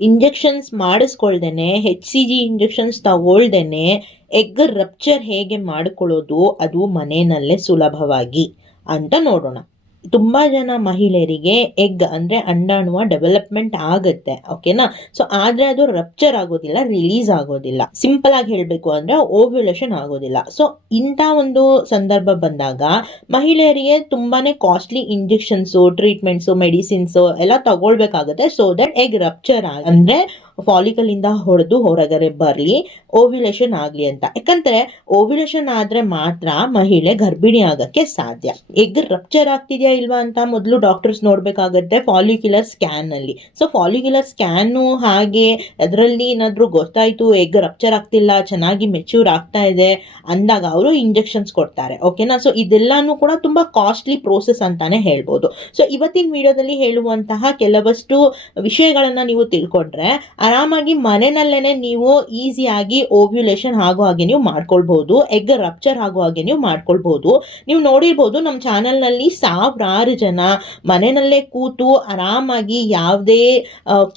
Injections ಮಾಡಿಸ್ಕೊಳ್ದೇನೆ H C G injections ತಗೊಳ್ದೇನೆ egg rupture ಹೇಗೆ ಮಾಡಿಕೊಳ್ಳೋದು ಅದು ಮನೆಯಲ್ಲೇ ಸುಲಭವಾಗಿ ಅಂತ ನೋಡೋಣ. ತುಂಬ ಜನ ಮಹಿಳೆಯರಿಗೆ ಎಗ್ ಅಂದರೆ ಅಂಡಾಣುವ ಡೆವಲಪ್ಮೆಂಟ್ ಆಗುತ್ತೆ ಓಕೆನಾ ಸೊ ಆದರೆ ಅದು ರಪ್ಚರ್ ಆಗೋದಿಲ್ಲ ರಿಲೀಸ್ ಆಗೋದಿಲ್ಲ. ಸಿಂಪಲ್ ಆಗಿ ಹೇಳಬೇಕು ಅಂದರೆ ಓವ್ಯುಲೇಷನ್ ಆಗೋದಿಲ್ಲ. ಸೊ ಇಂಥ ಒಂದು ಸಂದರ್ಭ ಬಂದಾಗ ಮಹಿಳೆಯರಿಗೆ ತುಂಬಾನೇ ಕಾಸ್ಟ್ಲಿ ಇಂಜೆಕ್ಷನ್ಸು ಟ್ರೀಟ್ಮೆಂಟ್ಸು ಮೆಡಿಸಿನ್ಸು ಎಲ್ಲ ತಗೊಳ್ಬೇಕಾಗುತ್ತೆ ಸೊ ದಟ್ ಎಗ್ ರಪ್ಚರ್ ಅಂದರೆ ಫಾಲಿಕಲ್ ಇಂದ ಹೊಡೆದು ಹೊರಗಡೆ ಬರಲಿ ಓವ್ಯುಲೇಷನ್ ಆಗಲಿ ಅಂತ. ಯಾಕಂದರೆ ಓವ್ಯುಲೇಷನ್ ಆದ್ರೆ ಮಾತ್ರ ಮಹಿಳೆ ಗರ್ಭಿಣಿ ಆಗಕ್ಕೆ ಸಾಧ್ಯ. ಎಗ್ ರಪ್ಚರ್ ಆಗ್ತಿದ್ಯಾ ಇಲ್ವಾ ಅಂತ ಮೊದಲು ಡಾಕ್ಟರ್ಸ್ ನೋಡಬೇಕಾಗತ್ತೆ ಫಾಲಿಕ್ಯುಲರ್ ಸ್ಕ್ಯಾನ್ ಅಲ್ಲಿ. ಸೊ ಫಾಲಿಕ್ಯುಲರ್ ಸ್ಕ್ಯಾನು ಹಾಗೆ ಅದರಲ್ಲಿ ಏನಾದರೂ ಗೊತ್ತಾಯ್ತು, ಎಗ್ ರಪ್ಚರ್ ಆಗ್ತಿಲ್ಲ, ಚೆನ್ನಾಗಿ ಮೆಚ್ಯೂರ್ ಆಗ್ತಾ ಇದೆ ಅಂದಾಗ ಅವರು ಇಂಜೆಕ್ಷನ್ಸ್ ಕೊಡ್ತಾರೆ ಓಕೆನಾ ಸೊ ಇದೆಲ್ಲಾನು ಕೂಡ ತುಂಬಾ ಕಾಸ್ಟ್ಲಿ ಪ್ರೋಸೆಸ್ ಅಂತಾನೆ ಹೇಳ್ಬೋದು. ಸೊ ಇವತ್ತಿನ ವಿಡಿಯೋದಲ್ಲಿ ಹೇಳುವಂತಹ ಕೆಲವಷ್ಟು ವಿಷಯಗಳನ್ನು ನೀವು ತಿಳ್ಕೊಂಡ್ರೆ ಆರಾಮಾಗಿ ಮನೆಯಲ್ಲೇನೆ ನೀವು ಈಸಿಯಾಗಿ ಓವ್ಯುಲೇಷನ್ ಆಗೋ ಹಾಗೆ ನೀವು ಮಾಡ್ಕೊಳ್ಬಹುದು ಎಗ್ ರಪ್ಚರ್ ಆಗೋ ಹಾಗೆ ನೀವು ಮಾಡ್ಕೊಳ್ಬಹುದು ನೀವು ನೋಡಿರ್ಬೋದು ನಮ್ಮ ಚಾನೆಲ್ನಲ್ಲಿ ಸಾವಿರಾರು ಜನ ಮನೆಯಲ್ಲೇ ಕೂತು ಆರಾಮಾಗಿ ಯಾವುದೇ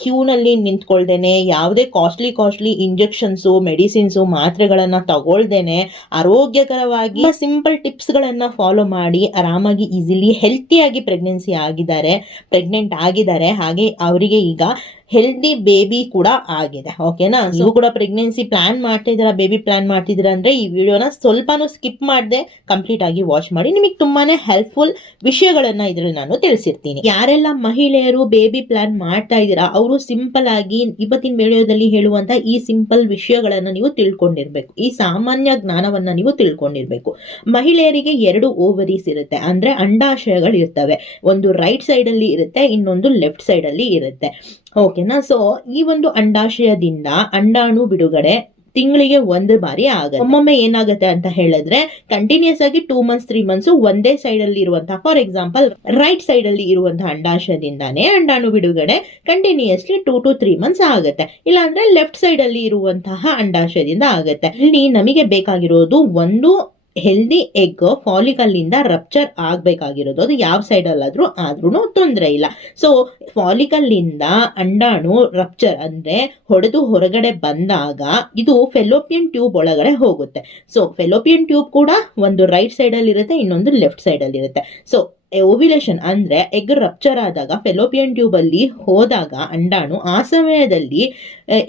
ಕ್ಯೂನಲ್ಲಿ ನಿಂತ್ಕೊಳ್ದೇನೆ, ಯಾವುದೇ ಕಾಸ್ಟ್ಲಿ ಕಾಸ್ಟ್ಲಿ ಇಂಜೆಕ್ಷನ್ಸು ಮೆಡಿಸಿನ್ಸು ಮಾತ್ರೆಗಳನ್ನು ತಗೊಳ್ದೇನೆ, ಆರೋಗ್ಯಕರವಾಗಿ ಸಿಂಪಲ್ ಟಿಪ್ಸ್ಗಳನ್ನು ಫಾಲೋ ಮಾಡಿ ಆರಾಮಾಗಿ ಈಸಿಲಿ ಹೆಲ್ತಿಯಾಗಿ ಪ್ರೆಗ್ನೆನ್ಸಿ ಆಗಿದ್ದಾರೆ ಪ್ರೆಗ್ನೆಂಟ್ ಆಗಿದ್ದಾರೆ. ಹಾಗೆ ಅವರಿಗೆ ಈಗ ಹೆಲ್ದಿ ಬೇಬಿ ಕೂಡ ಆಗಿದೆ ಓಕೆನಾ ನೀವು ಕೂಡ ಪ್ರೆಗ್ನೆನ್ಸಿ ಪ್ಲಾನ್ ಮಾಡ್ತಿದ್ದೀರಾ ಬೇಬಿ ಪ್ಲಾನ್ ಮಾಡ್ತಿದ್ದೀರಾ ಅಂದರೆ ಈ ವಿಡಿಯೋನ ಸ್ವಲ್ಪನೂ ಸ್ಕಿಪ್ ಮಾಡದೆ ಕಂಪ್ಲೀಟ್ ಆಗಿ ವಾಚ್ ಮಾಡಿ. ನಿಮಗೆ ತುಂಬಾನೇ ಹೆಲ್ಪ್ಫುಲ್ ವಿಷಯಗಳನ್ನು ಇದರಲ್ಲಿ ನಾನು ತಿಳಿಸಿರ್ತೀನಿ. ಯಾರೆಲ್ಲ ಮಹಿಳೆಯರು ಬೇಬಿ ಪ್ಲಾನ್ ಮಾಡ್ತಾ ಇದ್ದೀರಾ ಅವರು ಸಿಂಪಲ್ ಆಗಿ ಇವತ್ತಿನ ವಿಡಿಯೋದಲ್ಲಿ ಹೇಳುವಂತ ಈ ಸಿಂಪಲ್ ವಿಷಯಗಳನ್ನು ನೀವು ತಿಳ್ಕೊಂಡಿರ್ಬೇಕು. ಈ ಸಾಮಾನ್ಯ ಜ್ಞಾನವನ್ನ ನೀವು ತಿಳ್ಕೊಂಡಿರ್ಬೇಕು. ಮಹಿಳೆಯರಿಗೆ ಎರಡು ಓವರೀಸ್ ಇರುತ್ತೆ ಅಂದ್ರೆ ಅಂಡಾಶಯಗಳು ಇರ್ತವೆ ಒಂದು ರೈಟ್ ಸೈಡ್ ಅಲ್ಲಿ ಇರುತ್ತೆ ಇನ್ನೊಂದು ಲೆಫ್ಟ್ ಸೈಡ್ ಅಲ್ಲಿ ಇರುತ್ತೆ. ಓಕೆನಾ ಸೊ ಈ ಒಂದು ಅಂಡಾಶಯದಿಂದ ಅಂಡಾಣು ಬಿಡುಗಡೆ ತಿಂಗಳಿಗೆ ಒಂದು ಬಾರಿ ಆಗುತ್ತೆ. ಒಮ್ಮೊಮ್ಮೆ ಏನಾಗುತ್ತೆ ಅಂತ ಹೇಳಿದ್ರೆ ಕಂಟಿನ್ಯೂಸ್ ಆಗಿ ಟೂ ಮಂತ್ಸ್ ತ್ರೀ ಮಂತ್ಸ್ ಒಂದೇ ಸೈಡ್ ಅಲ್ಲಿ ಇರುವಂತಹ ಫಾರ್ ಎಕ್ಸಾಂಪಲ್ ರೈಟ್ ಸೈಡ್ ಅಲ್ಲಿ ಇರುವಂತಹ ಅಂಡಾಶಯದಿಂದಾನೇ ಅಂಡಾಣು ಬಿಡುಗಡೆ continuously two to three months ಆಗುತ್ತೆ. ಇಲ್ಲಾಂದ್ರೆ ಲೆಫ್ಟ್ ಸೈಡ್ ಅಲ್ಲಿ ಇರುವಂತಹ ಅಂಡಾಶಯದಿಂದ ಆಗುತ್ತೆ. ಇಲ್ಲಿ ನಮಗೆ ಬೇಕಾಗಿರೋದು ಒಂದು ಹೆಲ್ದಿ ಎಗ್ ಫಾಲಿಕಲ್ ಇಂದ ರಪ್ಚರ್ ಆಗಬೇಕಾಗಿರೋದು. ಅದು ಯಾವ ಸೈಡ್ ಅಲ್ಲಾದ್ರೂ ಆದ್ರೂ ತೊಂದರೆ ಇಲ್ಲ. ಸೊ ಫಾಲಿಕಲ್ ಇಂದ ಅಂಡಾಣು ರಪ್ಚರ್ ಅಂದ್ರೆ ಹೊಡೆದು ಹೊರಗಡೆ ಬಂದಾಗ ಇದು ಫೆಲೋಪಿಯನ್ ಟ್ಯೂಬ್ ಒಳಗಡೆ ಹೋಗುತ್ತೆ. ಸೊ ಫೆಲೋಪಿಯನ್ ಟ್ಯೂಬ್ ಕೂಡ ಒಂದು ರೈಟ್ ಸೈಡ್ ಅಲ್ಲಿ ಇರುತ್ತೆ ಇನ್ನೊಂದು ಲೆಫ್ಟ್ ಸೈಡ್ ಅಲ್ಲಿ ಇರುತ್ತೆ ಸೊ ಓವ್ಯುಲೇಷನ್ ಅಂದ್ರೆ ಎಗ್ ರಪ್ಚರ್ ಆದಾಗ ಫೆಲೋಪಿಯನ್ ಟ್ಯೂಬ್ ಅಲ್ಲಿ ಹೋದಾಗ ಅಂಡಾಣು ಆ ಸಮಯದಲ್ಲಿ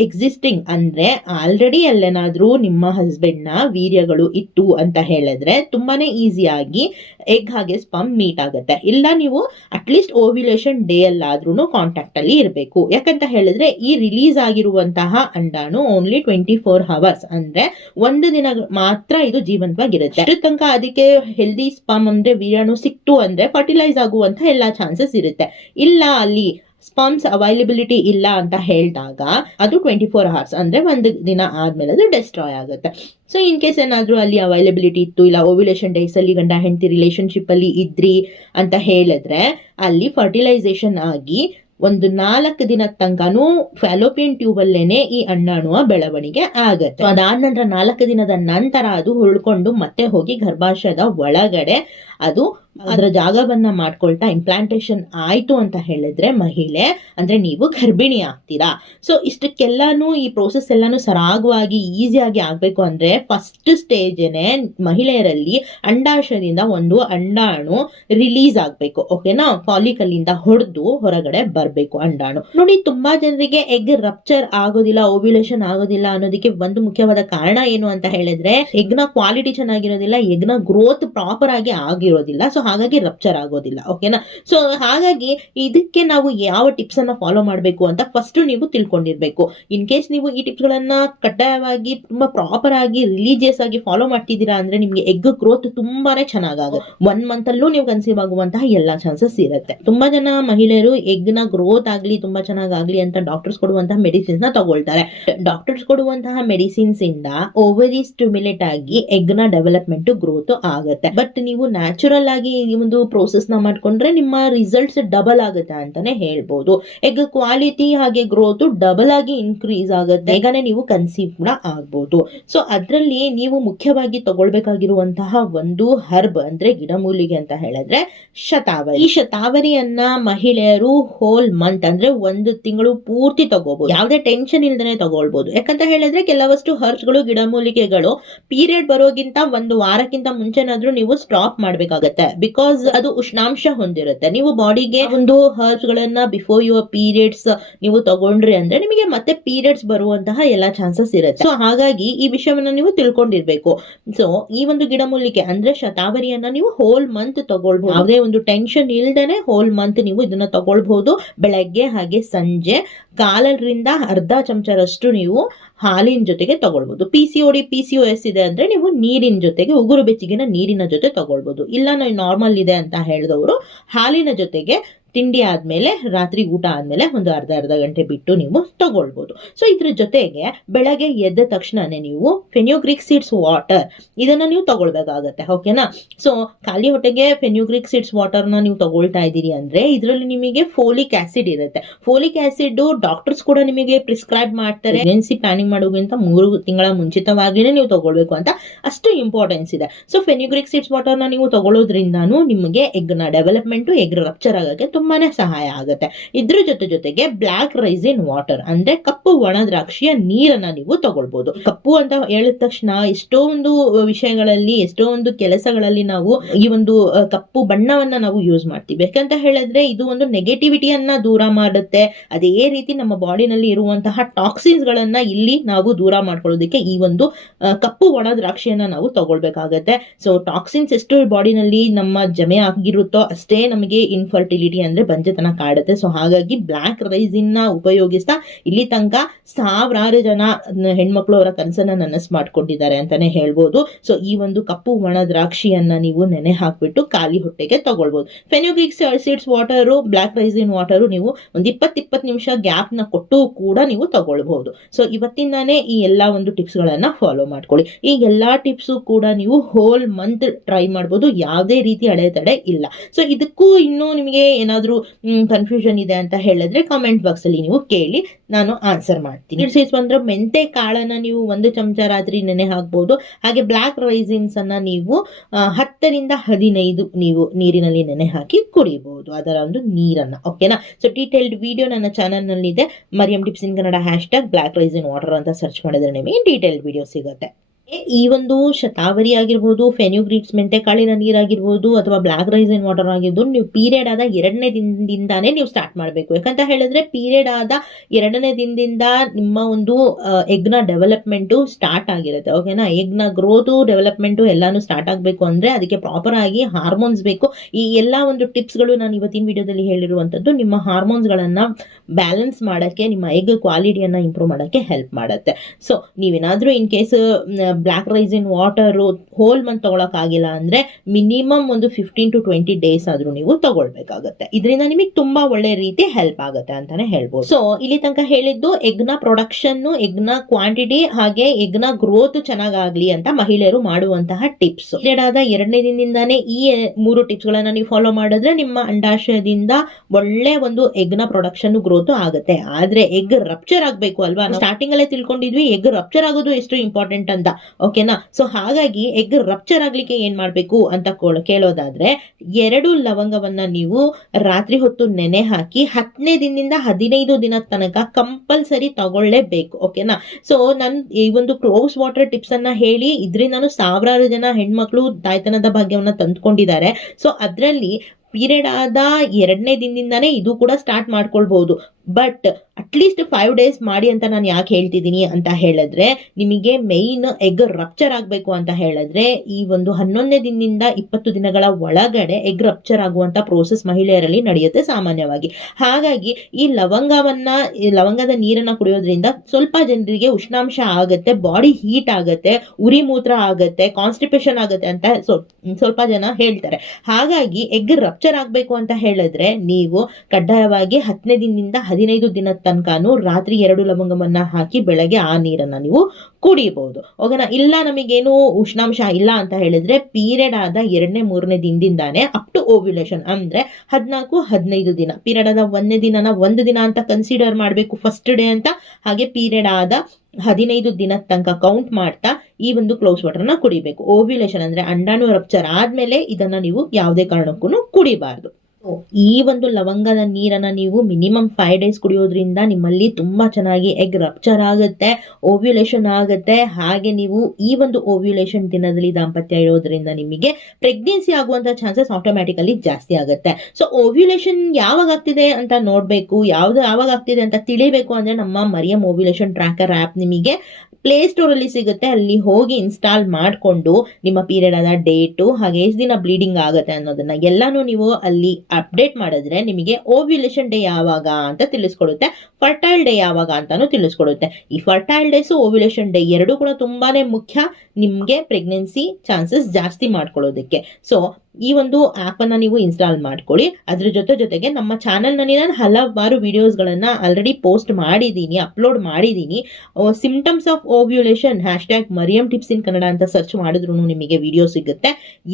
ಎಕ್ಸಿಸ್ಟಿಂಗ್ ಅಂದ್ರೆ ಆಲ್ರೆಡಿ ಅಲ್ಲೇನಾದರೂ ನಿಮ್ಮ ಹಸ್ಬೆಂಡ್ನ ವೀರ್ಯಗಳು ಇತ್ತು ಅಂತ ಹೇಳಿದ್ರೆ ತುಂಬಾನೇ ಈಸಿಯಾಗಿ ಎಗ್ ಹಾಗೆ ಸ್ಪಮ್ ಮೀಟ್ ಆಗುತ್ತೆ. ಇಲ್ಲ ನೀವು ಅಟ್ಲೀಸ್ಟ್ ಓವ್ಯುಲೇಷನ್ ಡೇ ಅಲ್ಲಾದ್ರೂ ಕಾಂಟ್ಯಾಕ್ಟ್ ಅಲ್ಲಿ ಇರಬೇಕು. ಯಾಕಂತ ಹೇಳಿದ್ರೆ ಈ ರಿಲೀಸ್ ಆಗಿರುವಂತಹ ಅಂಡಾಣು ಓನ್ಲಿ ಟ್ವೆಂಟಿ ಫೋರ್ ಅವರ್ಸ್ ಅಂದ್ರೆ ಒಂದು ದಿನ ಮಾತ್ರ ಇದು ಜೀವಂತವಾಗಿರುತ್ತೆ. ಅಷ್ಟು ತನಕ ಅದಕ್ಕೆ ಹೆಲ್ದಿ ಸ್ಪಮ್ ಅಂದ್ರೆ ವೀರ್ಯಾಣು ಸಿಕ್ತು ಅಂದ್ರೆ ಫರ್ಟಿಲೈಸ್ ಆಗುವಂತ ಎಲ್ಲ ಚಾನ್ಸಸ್ ಇರುತ್ತೆ. ಇಲ್ಲ ಅಲ್ಲಿ ಸ್ಪಮ್ಸ್ ಅವೈಲಬಿಲಿಟಿ ಇಲ್ಲ ಅಂತ ಹೇಳಿದಾಗ ಅದು ಟ್ವೆಂಟಿ ಫೋರ್ ಅವರ್ಸ್ ಅಂದ್ರೆ ಒಂದು ದಿನ ಆದಮೇಲೆ ಅದು ಡೆಸ್ಟ್ರಾಯ್ ಆಗುತ್ತೆ. ಸೊ ಇನ್ ಕೇಸ್ ಏನಾದರೂ ಅಲ್ಲಿ ಅವೈಲಬಿಲಿಟಿ ಇತ್ತು, ಇಲ್ಲ ಓವ್ಯುಲೇಷನ್ ಡೇಸ್ ಅಲ್ಲಿ ಗಂಡ ಹೆಂಡತಿ ರಿಲೇಶನ್ಶಿಪ್ ಅಲ್ಲಿ ಇದ್ರಿ ಅಂತ ಹೇಳಿದ್ರೆ ಅಲ್ಲಿ ಫರ್ಟಿಲೈಸೇಷನ್ ಆಗಿ ಒಂದು ನಾಲ್ಕು ದಿನ ತನಕನೂ ಫ್ಯಾಲೋಪಿಯನ್ ಟ್ಯೂಬ್ ಅಲ್ಲೇನೆ ಈ ಅಣ್ಣಾಣುವ ಬೆಳವಣಿಗೆ ಆಗುತ್ತೆ. ಅದಾದ ನಂತರ ನಾಲ್ಕು ದಿನದ ನಂತರ ಅದು ಉಳ್ಕೊಂಡು ಮತ್ತೆ ಹೋಗಿ ಗರ್ಭಾಶಯದ ಒಳಗಡೆ ಅದು ಅದರ ಜಾಗವನ್ನ ಮಾಡ್ಕೊಳ್ತಾ ಇಂಪ್ಲಾಂಟೇಶನ್ ಆಯ್ತು ಅಂತ ಹೇಳಿದ್ರೆ ಮಹಿಳೆ, ಅಂದ್ರೆ ನೀವು ಗರ್ಭಿಣಿ ಆಗ್ತೀರಾ. ಸೊ ಇಷ್ಟಕ್ಕೆಲ್ಲಾನು ಈ ಪ್ರೋಸೆಸ್ ಎಲ್ಲಾನು ಸರಾಗವಾಗಿ ಈಸಿಯಾಗಿ ಆಗ್ಬೇಕು ಅಂದ್ರೆ ಫಸ್ಟ್ ಸ್ಟೇಜೇನೆ ಮಹಿಳೆಯರಲ್ಲಿ ಅಂಡಾಶಯದಿಂದ ಒಂದು ಅಂಡಾಣು ರಿಲೀಸ್ ಆಗ್ಬೇಕು. ಓಕೆನಾ ಫಾಲಿಕಲ್ ಇಂದ ಹೊಡೆದು ಹೊರಗಡೆ ಬರಬೇಕು. ಅಂಡಾಣು ನೋಡಿ, ತುಂಬಾ ಜನರಿಗೆ ಎಗ್ ರಪ್ಚರ್ ಆಗೋದಿಲ್ಲ ಓವ್ಯುಲೇಷನ್ ಆಗೋದಿಲ್ಲ ಅನ್ನೋದಕ್ಕೆ ಒಂದು ಮುಖ್ಯವಾದ ಕಾರಣ ಏನು ಅಂತ ಹೇಳಿದ್ರೆ ಎಗ್ನ ಕ್ವಾಲಿಟಿ ಚೆನ್ನಾಗಿರೋದಿಲ್ಲ ಎಗ್ನ ಗ್ರೋತ್ ಪ್ರಾಪರ್ ಆಗಿ ಆಗಿರೋದಿಲ್ಲ ಸೊ ಹಾಗಾಗಿ ರಪ್ಚರ್ ಆಗೋದಿಲ್ಲ ಓಕೆನಾ ಸೊ ಹಾಗಾಗಿ ಇದಕ್ಕೆ ನಾವು ಯಾವ ಟಿಪ್ಸ್ ಅನ್ನ ಫಾಲೋ ಮಾಡಬೇಕು ಅಂತ ಫಸ್ಟ್ ನೀವು ತಿಳ್ಕೊಂಡಿರ್ಬೇಕು. ಇನ್ ಕೇಸ್ ನೀವು ಈ ಟಿಪ್ಸ್ ಗಳನ್ನ ಕಡ್ಡಾಯವಾಗಿ, ತುಂಬಾ ಪ್ರಾಪರ್ ಆಗಿ ರಿಲೀಜಿಯಸ್ ಆಗಿ ಫಾಲೋ ಮಾಡ್ತಿದ್ದೀರಾ ಅಂದ್ರೆ ನಿಮ್ಗೆ ಎಗ್ ಗ್ರೋತ್ ತುಂಬಾನೇ ಚೆನ್ನಾಗಾಗುತ್ತೆ ಒನ್ ಮಂತ್ ಅಲ್ಲೂ ನೀವು ಕನ್ಸೀವ್ ಆಗುವಂತಹ ಎಲ್ಲಾ ಚಾನ್ಸಸ್ ಇರುತ್ತೆ. ತುಂಬಾ ಜನ ಮಹಿಳೆಯರು ಎಗ್ನ ಗ್ರೋತ್ ಆಗ್ಲಿ ತುಂಬಾ ಚೆನ್ನಾಗಾಗಲಿ ಅಂತ ಡಾಕ್ಟರ್ಸ್ ಕೊಡುವಂತಹ ನ ತಗೊಳ್ತಾರೆ. ಡಾಕ್ಟರ್ಸ್ ಕೊಡುವಂತಹ ಮೆಡಿಸಿನ್ಸ್ ಇಂದ ಓವರಿ ಸ್ಟಿಮ್ಯುಲೇಟ್ ಆಗಿ ಎಗ್ನ ಡೆವಲಪ್ಮೆಂಟ್ ಗ್ರೋತ್ ಆಗುತ್ತೆ. ಬಟ್ ನೀವು ನ್ಯಾಚುರಲ್ ಆಗಿ ಈ ಒಂದು ಪ್ರೋಸೆಸ್ನ ಮಾಡ್ಕೊಂಡ್ರೆ ನಿಮ್ಮ ರಿಸಲ್ಟ್ಸ್ ಡಬಲ್ ಆಗುತ್ತೆ ಅಂತಾನೆ ಹೇಳ್ಬೋದು. ಎಗ್ ಕ್ವಾಲಿಟಿ ಹಾಗೆ ಗ್ರೋತ್ ಡಬಲ್ ಆಗಿ ಇನ್ಕ್ರೀಸ್ ಆಗುತ್ತೆ. ಬೇಗನೆ ನೀವು ಕನ್ಸೀವ್ ಕೂಡ ಆಗ್ಬೋದು. ಸೊ ಅದರಲ್ಲಿ ನೀವು ಮುಖ್ಯವಾಗಿ ತಗೊಳ್ಬೇಕಾಗಿರುವಂತಹ ಒಂದು ಹರ್ಬ್ ಅಂದ್ರೆ ಗಿಡಮೂಲಿಕೆ ಅಂತ ಹೇಳಿದ್ರೆ ಶತಾವರಿ. ಈ ಶತಾವರಿಯನ್ನ ಮಹಿಳೆಯರು ಹೋಲ್ ಮಂತ್ ಅಂದ್ರೆ ಒಂದು ತಿಂಗಳು ಪೂರ್ತಿ ತಗೋಬಹುದು ಯಾವುದೇ ಟೆನ್ಷನ್ ಇಲ್ದೇನೆ ತಗೊಳ್ಬಹುದು ಯಾಕಂತ ಹೇಳಿದ್ರೆ ಕೆಲವಷ್ಟು ಹರ್ಚ್ಗಳು ಗಿಡಮೂಲಿಕೆಗಳು ಪೀರಿಯಡ್ ಬರೋಗಿಂತ ಒಂದು ವಾರಕ್ಕಿಂತ ಮುಂಚೆನಾದ್ರೂ ನೀವು ಸ್ಟಾಪ್ ಮಾಡ್ಬೇಕಾಗತ್ತೆ. ಬಿಕಾಸ್ ಅದು ಉಷ್ಣಾಂಶ ಹೊಂದಿರುತ್ತೆ. ನೀವು ಬಾಡಿಗೆ ಒಂದು ಹರ್ಬ್ಸ್ ಗಳನ್ನ ಬಿಫೋರ್ ಯುವರ್ ಪೀರಿಯಡ್ಸ್ ನೀವು ತಗೊಂಡ್ರಿ ಅಂದ್ರೆ ನಿಮಗೆ ಮತ್ತೆ ಪೀರಿಯಡ್ಸ್ ಬರುವಂತಹ ಎಲ್ಲಾ ಚಾನ್ಸಸ್ ಇರುತ್ತೆ. ಸೊ ಹಾಗಾಗಿ ಈ ವಿಷಯವನ್ನ ನೀವು ತಿಳ್ಕೊಂಡಿರ್ಬೇಕು. ಸೊ ಈ ಒಂದು ಗಿಡಮೂಲಿಕೆ ಅಂದ್ರೆ ಶತಾವರಿಯನ್ನ ನೀವು ಹೋಲ್ ಮಂತ್ ತಗೊಳ್ಬಹುದು ಯಾವುದೇ ಒಂದು ಟೆನ್ಷನ್ ಇಲ್ದೇನೆ ಹೋಲ್ ಮಂತ್ ನೀವು ಇದನ್ನ ತಗೊಳ್ಬಹುದು ಬೆಳಗ್ಗೆ ಹಾಗೆ ಸಂಜೆ ಕಾಲರಿಂದ ಅರ್ಧ ಚಮಚರಷ್ಟು ನೀವು ಹಾಲಿನ ಜೊತೆಗೆ ತಗೊಳ್ಬೋದು. P C D P C S ಇದೆ ಅಂದ್ರೆ ನೀವು ನೀರಿನ ಜೊತೆಗೆ, ಉಗುರು ಬೆಚ್ಚಗಿನ ನೀರಿನ ಜೊತೆ ತಗೊಳ್ಬೋದು. ಇಲ್ಲ, ನಾವು ನಾರ್ಮಲ್ ಇದೆ ಅಂತ ಹೇಳಿದವರು ಹಾಲಿನ ಜೊತೆಗೆ ತಿಂಡಿ ಆದ್ಮೇಲೆ, ರಾತ್ರಿ ಊಟ ಆದ್ಮೇಲೆ ಒಂದು ಅರ್ಧ ಅರ್ಧ ಗಂಟೆ ಬಿಟ್ಟು ನೀವು ತಗೊಳ್ಬೋದು. ಸೊ ಇದ್ರ ಜೊತೆಗೆ ಬೆಳಗ್ಗೆ ಎದ್ದ ತಕ್ಷಣನೇ ನೀವು ಫೆನ್ಯೂಗ್ರಿಕ್ ಸೀಡ್ಸ್ ವಾಟರ್ ಇದನ್ನ ನೀವು ತಗೊಳ್ಬೇಕಾಗತ್ತೆ ಓಕೆನಾ ಸೊ ಖಾಲಿ ಹೊಟ್ಟೆಗೆ ಫೆನ್ಯೂಗ್ರಿಕ್ ಸೀಡ್ಸ್ ವಾಟರ್ನ ನೀವು ತಗೊಳ್ತಾ ಇದ್ದೀರಿ ಅಂದ್ರೆ ಇದರಲ್ಲಿ ನಿಮಗೆ ಫೋಲಿಕ್ ಆಸಿಡ್ ಇರುತ್ತೆ. ಫೋಲಿಕ್ ಆಸಿಡ್ ಡಾಕ್ಟರ್ಸ್ ಕೂಡ ನಿಮಗೆ ಪ್ರಿಸ್ಕ್ರೈಬ್ ಮಾಡ್ತಾರೆ. ಪ್ರೆಗ್ನೆನ್ಸಿ ಪ್ಲಾನಿಂಗ್ ಮಾಡೋಕ್ಕಿಂತ ಮೂರು ತಿಂಗಳ ಮುಂಚಿತವಾಗಿನೇ ನೀವು ತಗೊಳ್ಬೇಕು ಅಂತ ಅಷ್ಟು ಇಂಪಾರ್ಟೆನ್ಸ್ ಇದೆ. ಸೊ ಫೆನ್ಯೂಗ್ರಿಕ್ ಸೀಡ್ಸ್ ವಾಟರ್ನ ನೀವು ತಗೊಳ್ಳೋದ್ರಿಂದ ನಿಮಗೆ ಎಗ್ನ ಡೆವಲಪ್ಮೆಂಟ್ ಎಗ್ ರಪ್ಚರ್ ಆಗಕ್ಕೆ ತುಂಬಾನೇ ಸಹಾಯ ಆಗುತ್ತೆ. ಇದ್ರ ಜೊತೆ ಜೊತೆಗೆ ಬ್ಲಾಕ್ ರೈಸ್ ಇನ್ ವಾಟರ್ ಅಂದ್ರೆ ಕಪ್ಪು ಒಣ ದ್ರಾಕ್ಷಿಯ ನೀರನ್ನ ನೀವು ತಗೊಳ್ಬಹುದು ಕಪ್ಪು ಅಂತ ಹೇಳಿದ ತಕ್ಷಣ ಎಷ್ಟೋ ಒಂದು ವಿಷಯಗಳಲ್ಲಿ ಎಷ್ಟೋ ಒಂದು ಕೆಲಸಗಳಲ್ಲಿ ನಾವು ಈ ಒಂದು ಕಪ್ಪು ಬಣ್ಣವನ್ನ ನಾವು ಯೂಸ್ ಮಾಡ್ತೀವಿ. ಯಾಕಂತ ಹೇಳಿದ್ರೆ ಇದು ಒಂದು ನೆಗೆಟಿವಿಟಿಯನ್ನ ದೂರ ಮಾಡುತ್ತೆ. ಅದೇ ರೀತಿ ನಮ್ಮ ಬಾಡಿನಲ್ಲಿ ಇರುವಂತಹ ಟಾಕ್ಸಿನ್ಸ್ ಗಳನ್ನ ಇಲ್ಲಿ ನಾವು ದೂರ ಮಾಡ್ಕೊಳ್ಳೋದಕ್ಕೆ ಈ ಒಂದು ಕಪ್ಪು ಒಣ ದ್ರಾಕ್ಷಿಯನ್ನ ನಾವು ತಗೊಳ್ಬೇಕಾಗತ್ತೆ. ಸೊ ಟಾಕ್ಸಿನ್ಸ್ ಎಷ್ಟು ಬಾಡಿನಲ್ಲಿ ನಮ್ಮ ಜಮೆ ಆಗಿರುತ್ತೋ ಅಷ್ಟೇ ನಮಗೆ ಇನ್ಫರ್ಟಿಲಿಟಿ ಅಂದ್ರೆ ಬಂಜೆತನ ಕಾಡುತ್ತೆ. ಸೊ ಹಾಗಾಗಿ ಬ್ಲಾಕ್ ರೈಸಿನ ಉಪಯೋಗಿಸ್ತಾ ಇಲ್ಲಿ ತನಕ ಸಾವಿರಾರು ಜನ ಹೆಣ್ಮಕ್ಳು ಅವರ ಕನಸನ್ನ ನನಸು ಮಾಡ್ಕೊಂಡಿದ್ದಾರೆ ಅಂತಾನೆ ಹೇಳ್ಬೋದು. ಸೊ ಈ ಒಂದು ಕಪ್ಪು ಒಣ ದ್ರಾಕ್ಷಿಯನ್ನ ನೀವು ನೆನೆ ಹಾಕಿಬಿಟ್ಟು ಖಾಲಿ ಹೊಟ್ಟೆಗೆ ತಗೊಳ್ಬಹುದು fenugreek seeds water black raisin water ನೀವು ಒಂದು ಇಪ್ಪತ್ತು ಇಪ್ಪತ್ತು ನಿಮಿಷ ಗ್ಯಾಪ್ನ ಕೊಟ್ಟು ಕೂಡ ನೀವು ತಗೊಳ್ಬಹುದು ಸೊ ಇವತ್ತಿಂದಾನೇ ಈ ಎಲ್ಲಾ ಒಂದು ಟಿಪ್ಸ್ ಗಳನ್ನ ಫಾಲೋ ಮಾಡ್ಕೊಳ್ಳಿ. ಈ ಎಲ್ಲಾ ಟಿಪ್ಸು ಕೂಡ ನೀವು ಹೋಲ್ ಮಂತ್ ಟ್ರೈ ಮಾಡ್ಬೋದು. ಯಾವುದೇ ರೀತಿ ಅಡೆತಡೆ ಇಲ್ಲ. ಸೊ ಇದಕ್ಕೂ ಇನ್ನೂ ನಿಮಗೆ ಏನಾದರೂ ಕನ್ಫ್ಯೂಷನ್ ಇದೆ ಅಂತ ಹೇಳಿದ್ರೆ ಕಾಮೆಂಟ್ ಬಾಕ್ಸ್ ಅಲ್ಲಿ ನೀವು ಕೇಳಿ, ನಾನು ಆನ್ಸರ್ ಮಾಡ್ತೀನಿ. ಸೀಡ್ಸ್ ಬಂದ್ರೆ ಮೆಂತೆ ಕಾಳನ್ನ ನೀವು ಒಂದು ಚಮಚ ರಾತ್ರಿ ನೆನೆ ಹಾಕ್ಬೋದು. ಹಾಗೆ ಬ್ಲಾಕ್ ರೈಸಿನ್ಸ್ ಅನ್ನ ನೀವು ಹತ್ತರಿಂದ ಹದಿನೈದು ನೀವು ನೀರಿನಲ್ಲಿ ನೆನೆ ಹಾಕಿ ಕುಡಿಬಹುದು ಅದರ ಒಂದು ನೀರನ್ನ ಓಕೆನಾ ಸೊ ಡೀಟೇಲ್ಡ್ ವಿಡಿಯೋ ನನ್ನ ಚಾನಲ್ನಲ್ಲಿ ಇದೆ Mariyam tips in Kannada hash tag raisin water ಅಂತ ಸರ್ಚ್ ಮಾಡಿದ್ರೆ ನಿಮಗೆ ಡೀಟೇಲ್ಡ್ ವಿಡಿಯೋ ಸಿಗುತ್ತೆ. ಈ ಒಂದು ಶತಾವರಿ ಆಗಿರ್ಬೋದು ಫೆನ್ಯೂಗ್ರೀಟ್ಸ್ ಮೆಂತೆ ಕಾಳಿನ ನೀರಾಗಿರ್ಬೋದು ಅಥವಾ ಬ್ಲಾಕ್ ರೈಸ್ ಇನ್ ವಾಟರ್ ಆಗಿರ್ಬೋದು, ನೀವು ಪೀರಿಯಡ್ ಆದ ಎರಡನೇ ದಿನದಿಂದಾನೇ ನೀವು ಸ್ಟಾರ್ಟ್ ಮಾಡಬೇಕು. ಯಾಕಂತ ಹೇಳಿದ್ರೆ ಪೀರಿಯಡ್ ಆದ ಎರಡನೇ ದಿನದಿಂದ ನಿಮ್ಮ ಒಂದು ಎಗ್ನ ಡೆವಲಪ್ಮೆಂಟು ಸ್ಟಾರ್ಟ್ ಆಗಿರುತ್ತೆ. ಓಕೆನಾ ಎಗ್ನ ಗ್ರೋತು ಡೆವಲಪ್ಮೆಂಟು ಎಲ್ಲಾನು ಸ್ಟಾರ್ಟ್ ಆಗಬೇಕು ಅಂದರೆ ಅದಕ್ಕೆ ಪ್ರಾಪರ್ ಆಗಿ ಹಾರ್ಮೋನ್ಸ್ ಬೇಕು. ಈ ಎಲ್ಲ ಒಂದು ಟಿಪ್ಸ್ಗಳು ನಾನು ಇವತ್ತಿನ ವಿಡಿಯೋದಲ್ಲಿ ಹೇಳಿರುವಂಥದ್ದು ನಿಮ್ಮ ಹಾರ್ಮೋನ್ಸ್ಗಳನ್ನು ಬ್ಯಾಲೆನ್ಸ್ ಮಾಡೋಕ್ಕೆ, ನಿಮ್ಮ ಎಗ್ ಕ್ವಾಲಿಟಿಯನ್ನು ಇಂಪ್ರೂವ್ ಮಾಡೋಕ್ಕೆ ಹೆಲ್ಪ್ ಮಾಡುತ್ತೆ. ಸೊ ನೀವೇನಾದರೂ in case black raisin water whole month ಆಗಿಲ್ಲ ಅಂದ್ರೆ ಮಿನಿಮಮ್ ಒಂದು ಫಿಫ್ಟೀನ್ ಟು ಟ್ವೆಂಟಿ ಡೇಸ್ ಆದ್ರೂ ನೀವು ತಗೊಳ್ಬೇಕಾಗತ್ತೆ. ಇದರಿಂದ ನಿಮಗೆ ತುಂಬಾ ಒಳ್ಳೆ ರೀತಿ ಹೆಲ್ಪ್ ಆಗುತ್ತೆ ಅಂತಾನೆ ಹೇಳ್ಬೋದು. ಸೊ ಇಲ್ಲಿ ತನಕ ಹೇಳಿದ್ದು ಎಗ್ನ ಪ್ರೊಡಕ್ಷನ್ ಎಗ್ನ ಕ್ವಾಂಟಿಟಿ ಹಾಗೆ ಎಗ್ನ ಗ್ರೋತ್ ಚೆನ್ನಾಗಾಗ್ಲಿ ಅಂತ ಮಹಿಳೆಯರು ಮಾಡುವಂತಹ ಟಿಪ್ಸ್ ಆದ ಎರಡನೇ ದಿನದಿಂದಾನೇ ಈ ಮೂರು ಟಿಪ್ಸ್ ಗಳನ್ನ ನೀವು ಫಾಲೋ ಮಾಡಿದ್ರೆ ನಿಮ್ಮ ಅಂಡಾಶಯದಿಂದ ಒಳ್ಳೆ ಒಂದು ಎಗ್ನ ಪ್ರೊಡಕ್ಷನ್ ಗ್ರೋತ್ ಆಗುತ್ತೆ. ಆದ್ರೆ ಎಗ್ ರಪ್ಚರ್ ಆಗಬೇಕು ಅಲ್ವಾ? ಸ್ಟಾರ್ಟಿಂಗ್ ಅಲ್ಲೇ ತಿಳ್ಕೊಂಡಿದ್ವಿ ಎಗ್ ರಪ್ಚರ್ ಆಗೋದು ಎಷ್ಟು ಇಂಪಾರ್ಟೆಂಟ್ ಅಂತ. ಓಕೆನಾ ಸೊ ಹಾಗಾಗಿ ಎಗ್ ರಪ್ಚರ್ ಆಗ್ಲಿಕ್ಕೆ ಏನ್ ಮಾಡ್ಬೇಕು ಅಂತ ಕೋಳ- ಕೇಳೋದಾದ್ರೆ ಎರಡು ಲವಂಗವನ್ನ ನೀವು ರಾತ್ರಿ ಹೊತ್ತು ನೆನೆ ಹಾಕಿ ಹತ್ತನೇ ದಿನದಿಂದ ಹದಿನೈದು ದಿನ ತನಕ ಕಂಪಲ್ಸರಿ ತಗೊಳ್ಳೇಬೇಕು ಓಕೆನಾ ಸೊ ನನ್ ಈ ಒಂದು ಕ್ಲೋಸ್ ವಾಟರ್ ಟಿಪ್ಸ್ ಅನ್ನ ಹೇಳಿ ಇದರಿಂದಾನು ಸಾವಿರಾರು ಜನ ಹೆಣ್ಮಕ್ಳು ತಾಯ್ತನದ ಭಾಗ್ಯವನ್ನ ತಂದುಕೊಂಡಿದ್ದಾರೆ. ಸೊ ಅದ್ರಲ್ಲಿ ಪೀರಿಯಡ್ ಆದ ಎರಡನೇ ದಿನದಿಂದಾನೇ ಇದು ಕೂಡ ಸ್ಟಾರ್ಟ್ ಮಾಡ್ಕೊಳ್ಬಹುದು. ಬಟ್ ಅಟ್ಲೀಸ್ಟ್ ಫೈವ್ ಡೇಸ್ ಮಾಡಿ ಅಂತ ನಾನು ಯಾಕೆ ಹೇಳ್ತಿದ್ದೀನಿ ಅಂತ ಹೇಳಿದ್ರೆ, ನಿಮಗೆ ಮೈನ್ ಎಗ್ ರಪ್ಚರ್ ಆಗಬೇಕು ಅಂತ ಹೇಳಿದ್ರೆ, ಈ ಒಂದು ಹನ್ನೊಂದನೇ ದಿನದಿಂದ ಇಪ್ಪತ್ತು ದಿನಗಳ ಒಳಗಡೆ ಎಗ್ ರಪ್ಚರ್ ಆಗುವಂತ ಪ್ರೋಸೆಸ್ ಮಹಿಳೆಯರಲ್ಲಿ ನಡೆಯುತ್ತೆ ಸಾಮಾನ್ಯವಾಗಿ. ಹಾಗಾಗಿ ಈ ಲವಂಗವನ್ನ ಲವಂಗದ ನೀರನ್ನ ಕುಡಿಯೋದ್ರಿಂದ ಸ್ವಲ್ಪ ಜನರಿಗೆ ಉಷ್ಣಾಂಶ ಆಗುತ್ತೆ ಬಾಡಿ ಹೀಟ್ ಆಗುತ್ತೆ, ಉರಿ ಮೂತ್ರ ಆಗುತ್ತೆ ಕಾನ್ಸ್ಟಿಪೇಷನ್ ಆಗುತ್ತೆ ಅಂತ ಸ್ವ- ಸ್ವಲ್ಪ ಜನ ಹೇಳ್ತಾರೆ. ಹಾಗಾಗಿ ಎಗ್ ರಪ್ಚರ್ ಆಗಬೇಕು ಅಂತ ಹೇಳಿದ್ರೆ ನೀವು ಕಡ್ಡಾಯವಾಗಿ ಹತ್ತನೇ ದಿನದಿಂದ ದಿನದ ತನಕನೂ ರಾತ್ರಿ ಎರಡು ಲವಂಗವನ್ನ ಹಾಕಿ ಬೆಳಗ್ಗೆ ಆ ನೀರನ್ನ ನೀವು ಕುಡಿಯಬಹುದು ಓಕೆನಾ ಇಲ್ಲ ನಮಗೇನು ಉಷ್ಣಾಂಶ ಇಲ್ಲ ಅಂತ ಹೇಳಿದ್ರೆ ಪೀರಿಯಡ್ ಆದ ಎರಡನೇ ಮೂರನೇ ದಿನದಿಂದಾನೇ ಅಪ್ ಟು ಓವ್ಯುಲೇಷನ್ ಅಂದ್ರೆ ಹದಿನಾಲ್ಕು, ಹದಿನೈದು ದಿನ. ಪೀರಿಯಡ್ ಆದ ಒಂದನೇ ದಿನನ ಒಂದು ದಿನ ಅಂತ ಕನ್ಸಿಡರ್ ಮಾಡಬೇಕು ಫಸ್ಟ್ ಡೇ ಅಂತ. ಹಾಗೆ ಪೀರಿಯಡ್ ಆದ ಹದಿನೈದು ದಿನದ ತನಕ ಕೌಂಟ್ ಮಾಡ್ತಾ ಈ ಒಂದು ಕ್ಲೋಸ್ ವಾಟರ್ನ ಕುಡಿಬೇಕು. ಓವ್ಯುಲೇಷನ್ ಅಂದ್ರೆ ಅಂಡಾಣು ರಪ್ಚರ್ ಆದ್ಮೇಲೆ ಇದನ್ನ ನೀವು ಯಾವುದೇ ಕಾರಣಕ್ಕೂ ಕುಡಿಬಾರ್ದು. ಈ ಒಂದು ಲವಂಗದ ನೀರನ್ನ ನೀವು ಮಿನಿಮಮ್ ಫೈವ್ ಡೇಸ್ ಕುಡಿಯೋದ್ರಿಂದ ನಿಮ್ಮಲ್ಲಿ ತುಂಬಾ ಚೆನ್ನಾಗಿ ಎಗ್ ರಪ್ಚರ್ ಆಗುತ್ತೆ ಓವ್ಯುಲೇಷನ್ ಆಗುತ್ತೆ. ಹಾಗೆ ನೀವು ಈ ಒಂದು ಓವ್ಯುಲೇಷನ್ ದಿನದಲ್ಲಿ ದಾಂಪತ್ಯ ಇರೋದ್ರಿಂದ ನಿಮಗೆ ಪ್ರೆಗ್ನೆನ್ಸಿ ಆಗುವಂತ ಚಾನ್ಸಸ್ ಆಟೋಮ್ಯಾಟಿಕಲಿ ಜಾಸ್ತಿ ಆಗುತ್ತೆ. ಸೊ ಓವ್ಯುಲೇಷನ್ ಯಾವಾಗ ಆಗ್ತಿದೆ ಅಂತ ನೋಡಬೇಕು, ಯಾವ್ದು ಯಾವಾಗ ಆಗ್ತಿದೆ ಅಂತ ತಿಳಿಬೇಕು ಅಂದ್ರೆ ನಮ್ಮ ಮರಿಯಂ ಓವ್ಯುಲೇಷನ್ ಟ್ರ್ಯಾಕರ್ ಆ್ಯಪ್ ನಿಮಗೆ ಪ್ಲೇ ಸ್ಟೋರ್ ಅಲ್ಲಿ ಸಿಗುತ್ತೆ. ಅಲ್ಲಿ ಹೋಗಿ ಇನ್ಸ್ಟಾಲ್ ಮಾಡಿಕೊಂಡು ನಿಮ್ಮ ಪೀರಿಯಡ್ ಆದ ಡೇಟು ಹಾಗೆ ಎಷ್ಟು ದಿನ ಬ್ಲೀಡಿಂಗ್ ಆಗುತ್ತೆ ಅನ್ನೋದನ್ನ ಎಲ್ಲಾನು ನೀವು ಅಲ್ಲಿ ಅಪ್ಡೇಟ್ ಮಾಡಿದ್ರೆ ನಿಮಗೆ ಓವ್ಯುಲೇಷನ್ ಡೇ ಯಾವಾಗ ಅಂತ ತಿಳಿಸ್ಕೊಡುತ್ತೆ ಫರ್ಟೈಲ್ ಡೇ ಯಾವಾಗ ಅಂತಾನು ತಿಳಿಸ್ಕೊಡುತ್ತೆ. ಈ ಫರ್ಟೈಲ್ ಡೇಸು ಓವ್ಯುಲೇಷನ್ ಡೇ ಎರಡೂ ಕೂಡ ತುಂಬಾನೇ ಮುಖ್ಯ. ನಿಮಗೆ ಪ್ರೆಗ್ನೆನ್ಸಿ ಚಾನ್ಸಸ್ ಜಾಸ್ತಿ ಮಾಡ್ಕೊಳ್ಳೋದಕ್ಕೆ. ಸೊ ಈ ಒಂದು ಆಪ್ ಅನ್ನ ನೀವು ಇನ್ಸ್ಟಾಲ್ ಮಾಡ್ಕೊಳ್ಳಿ. ಅದ್ರ ಜೊತೆ ಜೊತೆಗೆ ನಮ್ಮ ಚಾನಲ್ನಲ್ಲಿ ನಾನು ಹಲವಾರು ವಿಡಿಯೋಸ್ಗಳನ್ನ ಆಲ್ರೆಡಿ ಪೋಸ್ಟ್ ಮಾಡಿದ್ದೀನಿ ಅಪ್ಲೋಡ್ ಮಾಡಿದ್ದೀನಿ symptoms of ovulation hash tag Mariyam tips in Kannada ಅಂತ ಸರ್ಚ್ ಮಾಡಿದ್ರು ನಿಮಗೆ ವಿಡಿಯೋ ಸಿಗುತ್ತೆ.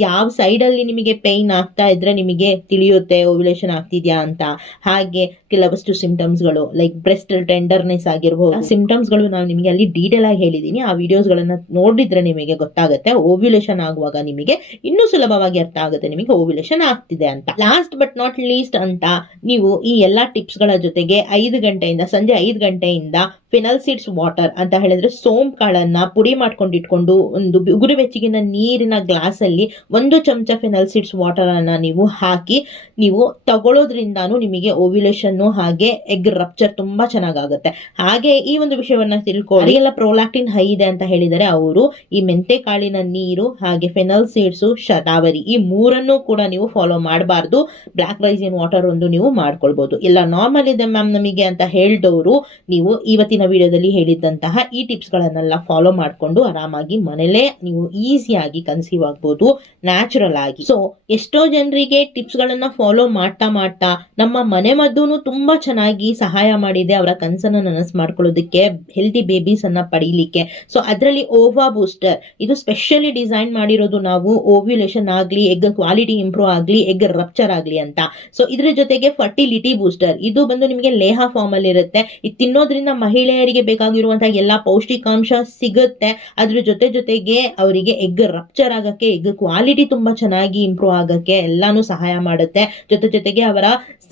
ಯಾವ ಸೈಡಲ್ಲಿ ನಿಮಗೆ ಪೇಯ್ನ್ ಆಗ್ತಾ ಇದ್ರೆ ನಿಮಗೆ ತಿಳಿಯುತ್ತೆ ಓವ್ಯುಲೇಷನ್ ಆಗ್ತಿದ್ಯಾ ಅಂತ. ಹಾಗೆ ಕೆಲವಷ್ಟು ಸಿಂಟಮ್ಸ್ಗಳು ಲೈಕ್ ಬ್ರೆಸ್ಟ್ ಟೆಂಡರ್ನೆಸ್ ಆಗಿರ್ಬೋದು. ಸಿಂಟಮ್ಸ್ಗಳು ನಾನು ನಿಮಗೆ ಅಲ್ಲಿ ಡೀಟೇಲ್ ಆಗಿ ಹೇಳಿದ್ದೀನಿ ಆ ವಿಡಿಯೋಸ್ಗಳನ್ನ ನೋಡಿದ್ರೆ ನಿಮಗೆ ಗೊತ್ತಾಗುತ್ತೆ. ಓವ್ಯುಲೇಷನ್ ಆಗುವಾಗ ನಿಮಗೆ ಇನ್ನೂ ಸುಲಭವಾಗಿ ಅರ್ಥ ಆಗುತ್ತೆ ನಿಮಗೆ ಓವ್ಯುಲೇಷನ್ ಆಗ್ತಿದೆ ಅಂತ. ಲಾಸ್ಟ್ ಬಟ್ ನಾಟ್ ಲೀಸ್ಟ್ ಅಂತ ನೀವು ಈ ಎಲ್ಲಾ ಟಿಪ್ಸ್ಗಳ ಜೊತೆಗೆ ಐದು ಗಂಟೆಯಿಂದ ಸಂಜೆ ಐದು ಗಂಟೆಯಿಂದ ಫಿನಲ್ ಸೀಡ್ಸ್ ವಾಟರ್ ಅಂತ ಹೇಳಿದ್ರೆ ಸೋಂಪ್ ಕಾಳನ್ನ ಪುಡಿ ಮಾಡ್ಕೊಂಡು ಇಟ್ಕೊಂಡು ಒಂದು ಉಗುರು ಬೆಚ್ಚಗಿನ ನೀರಿನ ಗ್ಲಾಸ್ ಅಲ್ಲಿ ಒಂದು ಚಮಚ ಫಿನಲ್ ಸೀಡ್ಸ್ ವಾಟರ್ ಅನ್ನ ನೀವು ಹಾಕಿ, ನೀವು ತಗೊಳ್ಳೋದ್ರಿಂದಾನು ನಿಮಗೆ ಓವ್ಯುಲೇಷನ್ ಹಾಗೆ ಎಗ್ ರಪ್ಚರ್ ತುಂಬಾ ಚೆನ್ನಾಗಾಗುತ್ತೆ. ಹಾಗೆ ಈ ಒಂದು ವಿಷಯವನ್ನ ತಿಳ್ಕೊಳ್ಳಿ. ಎಲ್ಲ ಪ್ರೊಲಾಕ್ಟಿನ್ ಹೈ ಇದೆ ಅಂತ ಹೇಳಿದರೆ ಅವರು ಈ ಮೆಂತೆ ಕಾಳಿನ ನೀರು ಹಾಗೆ ಫೆನಲ್ ಸೀಡ್ಸು ಶತಾವರಿ ಈ ಮೂರನ್ನು ಕೂಡ ನೀವು ಫಾಲೋ ಮಾಡಬಾರ್ದು. ಬ್ಲಾಕ್ ರೈಸ್ ಇನ್ ವಾಟರ್ ಒಂದು ನೀವು ಮಾಡ್ಕೊಳ್ಬಹುದು ಇಲ್ಲ ನಾರ್ಮಲ್ ಇದೆ ಮ್ಯಾಮ್ ನಮಗೆ ಅಂತ ಹೇಳಿದವರು ನೀವು ಇವತ್ತಿನ ವಿಡಿಯೋದಲ್ಲಿ ಹೇಳಿದ್ದಂತಹ ಈ ಟಿಪ್ಸ್ ಗಳನ್ನೆಲ್ಲ ಫಾಲೋ ಮಾಡಿಕೊಂಡು ಆರಾಮಾಗಿ ಮನೇಲೇ ನೀವು ಈಸಿಯಾಗಿ ಕನ್ಸೀವ್ ಆಗ್ಬೋದು ನ್ಯಾಚುರಲ್ ಆಗಿ. ಸೊ ಎಷ್ಟೋ ಜನರಿಗೆ ಟಿಪ್ಸ್ ಗಳನ್ನ ಫಾಲೋ ಮಾಡ್ತಾ ಮಾಡ್ತಾ ನಮ್ಮ ಮನೆ ಮದ್ದು ತುಂಬಾ ಚೆನ್ನಾಗಿ ಸಹಾಯ ಮಾಡಿದೆ ಅವರ ಕನಸನ್ನು ನನಸು ಮಾಡ್ಕೊಳ್ಳೋದಕ್ಕೆ ಹೆಲ್ದಿ ಬೇಬೀಸ್ ಅನ್ನ ಪಡೀಲಿಕ್ಕೆ. ಸೊ ಅದರಲ್ಲಿ ಓವಾ ಬೂಸ್ಟರ್ ಇದು ಸ್ಪೆಷಲಿ ಡಿಸೈನ್ ಮಾಡಿರೋದು ನಾವು ಓವ್ಯುಲೇಷನ್ ಆಗ್ಲಿ ಎಗ್ ಕ್ವಾಲಿಟಿ ಇಂಪ್ರೂವ್ ಆಗಲಿ ಎಗ್ ರಪ್ಚರ್ ಆಗ್ಲಿ ಅಂತ. ಸೊ ಇದ್ರ ಜೊತೆಗೆ ಫರ್ಟಿಲಿಟಿ ಬೂಸ್ಟರ್ ಇದು ಬಂದು ನಿಮಗೆ ಲೇಹ ಫಾರ್ಮ್ ಅಲ್ಲಿ ಇರುತ್ತೆ ಇದು ತಿನ್ನೋದ್ರಿಂದ ಮಹಿಳೆಯರಿಗೆ ಬೇಕಾಗಿರುವಂತಹ ಎಲ್ಲಾ ಪೌಷ್ಟಿಕಾಂಶ ಸಿಗುತ್ತೆ. ಅದ್ರ ಜೊತೆ ಜೊತೆಗೆ ಅವರಿಗೆ ಎಗ್ ರಪ್ಚರ್ ಆಗಕ್ಕೆ ಎಗ್ ಕ್ವಾಲಿಟಿ ತುಂಬಾ ಚೆನ್ನಾಗಿ ಇಂಪ್ರೂವ್ ಆಗಕ್ಕೆ ಎಲ್ಲಾನು ಸಹಾಯ ಮಾಡುತ್ತೆ. ಜೊತೆ ಜೊತೆಗೆ ಅವರ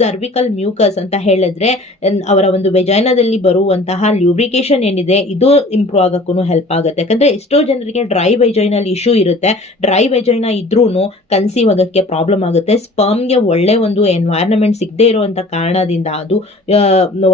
ಸರ್ವಿಕಲ್ ಮ್ಯೂಕಸ್ ಅಂತ ಹೇಳಿದ್ರೆ ಅವರ ಒಂದು ವೆಜೈನದಲ್ಲಿ ಬರುವಂತಹ ಲ್ಯೂಬ್ರಿಕೇಶನ್ ಏನಿದೆ, ಇದು ಇಂಪ್ರೂವ್ ಆಗಕ್ಕೂ ಹೆಲ್ಪ್ ಆಗುತ್ತೆ. ಯಾಕಂದ್ರೆ ಎಷ್ಟೋ ಜನರಿಗೆ ಡ್ರೈ ವೆಜೈನಲ್ ಇಶ್ಯೂ ಇರುತ್ತೆ. ಡ್ರೈ ವೆಜೈನ ಇದ್ರೂ ಕನ್ಸೀವ್ ಆಗಕ್ಕೆ ಪ್ರಾಬ್ಲಮ್ ಆಗುತ್ತೆ. ಸ್ಪರ್ಮ್ಗೆ ಒಳ್ಳೆ ಒಂದು ಎನ್ವೈರನ್ಮೆಂಟ್ ಸಿಗದೆ ಇರುವಂತ ಕಾರಣದಿಂದ ಅದು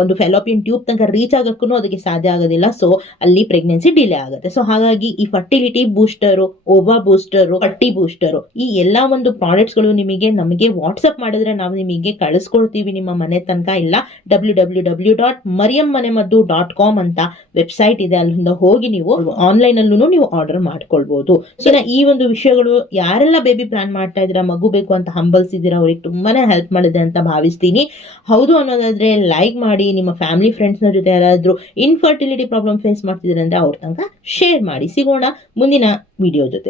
ಒಂದು ಫೆಲೋಪಿಯನ್ ಟ್ಯೂಬ್ ತನಕ ರೀಚ್ ಆಗಕ್ಕೂ ಅದಕ್ಕೆ ಸಾಧ್ಯ ಆಗೋದಿಲ್ಲ. ಸೊ ಅಲ್ಲಿ ಪ್ರೆಗ್ನೆನ್ಸಿ ಡಿಲೇ ಆಗುತ್ತೆ. ಸೊ ಹಾಗಾಗಿ ಈ ಫರ್ಟಿಲಿಟಿ ಬೂಸ್ಟರು ಓಬಾ ಬೂಸ್ಟರು ಪಟ್ಟಿ ಬೂಸ್ಟರು ಈ ಎಲ್ಲಾ ಒಂದು ಪ್ರಾಡಕ್ಟ್ಸ್ಗಳು ನಿಮಗೆ ನಮಗೆ ವಾಟ್ಸಪ್ ಮಾಡಿದ್ರೆ ನಾವು ನಿಮಗೆ ಕಳಿಸ್ಕೊಳ್ತೀವಿ ನಿಮ್ಮ ಮನೆ ತನಕ. ಇಲ್ಲ W W W dot Mariyam ಮನೆ ಡಾಟ್ ಕಾಮ್ ಅಂತ ವೆಬ್ಸೈಟ್ ಇದೆ. ಅಲ್ಲಿಂದ ಹೋಗಿ ನೀವು ಆನ್ಲೈನ್ ಅಲ್ಲೂ ನೀವು ಆರ್ಡರ್ ಮಾಡ್ಕೊಳ್ಬಹುದು ಸೊ ಈ ಒಂದು ವಿಷಯಗಳು ಯಾರೆಲ್ಲ ಬೇಬಿ ಪ್ಲಾನ್ ಮಾಡ್ತಾ ಇದ್ದೀರಾ, ಮಗು ಬೇಕು ಅಂತ ಹಂಬಲ್ಸಿದಿರ ಅವ್ರಿಗೆ ತುಂಬಾನೇ ಹೆಲ್ಪ್ ಮಾಡಿದೆ ಅಂತ ಭಾವಿಸ್ತೀನಿ. ಹೌದು ಅನ್ನೋದಾದ್ರೆ ಲೈಕ್ ಮಾಡಿ, ನಿಮ್ಮ ಫ್ಯಾಮಿಲಿ ಫ್ರೆಂಡ್ಸ್ನ ಜೊತೆ ಯಾರಾದ್ರೂ ಇನ್ಫರ್ಟಿಲಿಟಿ ಪ್ರಾಬ್ಲಮ್ ಫೇಸ್ ಮಾಡ್ತಿದ್ರೆ ಅಂದ್ರೆ ಅವ್ರ ತನಕ ಶೇರ್ ಮಾಡಿ. ಸಿಗೋಣ ಮುಂದಿನ ವಿಡಿಯೋ ಜೊತೆ.